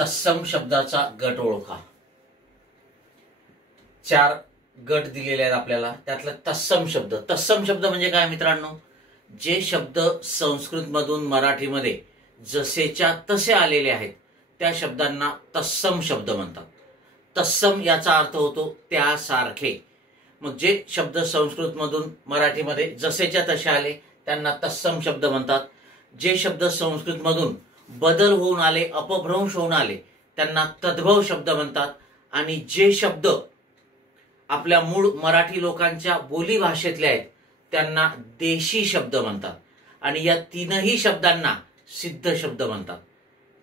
तत्सम शब्दाचा गट ओळखा। 4 गट दिलेले आहेत आपल्याला, त्यातला तत्सम शब्द। तत्सम शब्द म्हणजे काय मित्रांनो? जे शब्द संस्कृत मधून मराठीमध्ये जसेच्या तसे आलेले आहेत त्या शब्दांना तत्सम शब्द म्हणतात। तत्सम याचा अर्थ होतो त्यासारखे। मग जे शब्द संस्कृत मधून मराठीमध्ये जसेच्या तसे आले त्यांना तत्सम शब्द म्हणतात। जे शब्द संस्कृत मधून बदल होऊन आले, अपभ्रंश होऊन आले त्यांना तद्भव शब्द म्हणतात। आणि जे शब्द आपल्या मूळ मराठी लोकांच्या बोली भाषेतले आहेत त्यांना देशी शब्द म्हणतात। आणि या तीनही शब्दांना सिद्ध शब्द म्हणतात।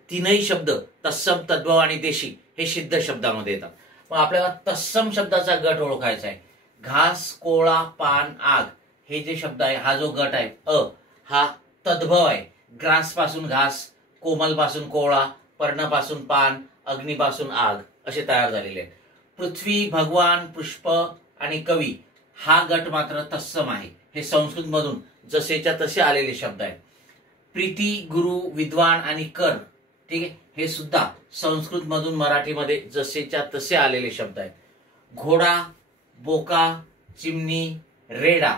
तीनही शब्द तत्सम, तद्भव आणि देशी हे सिद्ध शब्दामध्ये येतात। मग आपल्याला तत्सम शब्दाचा गट ओळखायचा आहे। घास, कोळा, पान, आग हे जे शब्द आहे, हा जो गट आहे हा तद्भव आहे। ग्रास पासून घास, कोमल पासून कोळा, पर्णपासून पान, अग्निपासून आग असे तयार झालेले आहेत। पृथ्वी, भगवान, पुष्प आणि कवी हा गट मात्र तत्सम आहे। हे संस्कृत मधून जसेच्या तसे आलेले शब्द आहेत। प्रीती, गुरु, विद्वान आणि कर, ठीक आहे, हे सुद्धा संस्कृत मधून मराठीमध्ये जसेच्या तसे आलेले शब्द आहेत। घोडा, बोका, चिमणी, रेडा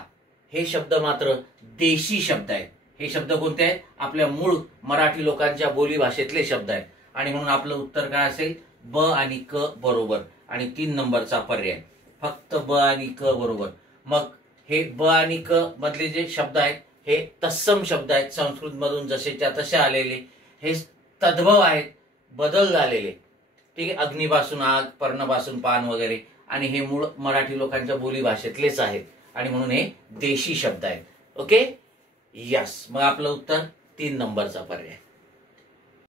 हे शब्द मात्र देशी शब्द आहेत। हे शब्द कोणते आहेत? आपल्या मूळ मराठी लोकांच्या बोली भाषेतले शब्द आहेत। आणि म्हणून आपलं उत्तर काय असेल? ब आणि क बरोबर। आणि 3 नंबरचा पर्याय फक्त ब आणि क बरोबर। मग हे ब आणि क मधले जे शब्द आहेत हे तत्सम शब्द आहेत, संस्कृत मधून जसेच्या तसे आलेले। हे तद्भव आहेत, बदल झालेले, ठीक आहे। अग्निपासून आग, पर्णपासून पान वगैरे, आणि हे मूळ मराठी लोकांच्या बोली भाषेतलेच आहेत आणि म्हणून हे देशी शब्द आहेत। Okay, yes. मग आपलं उत्तर 3 नंबरचा पर्याय।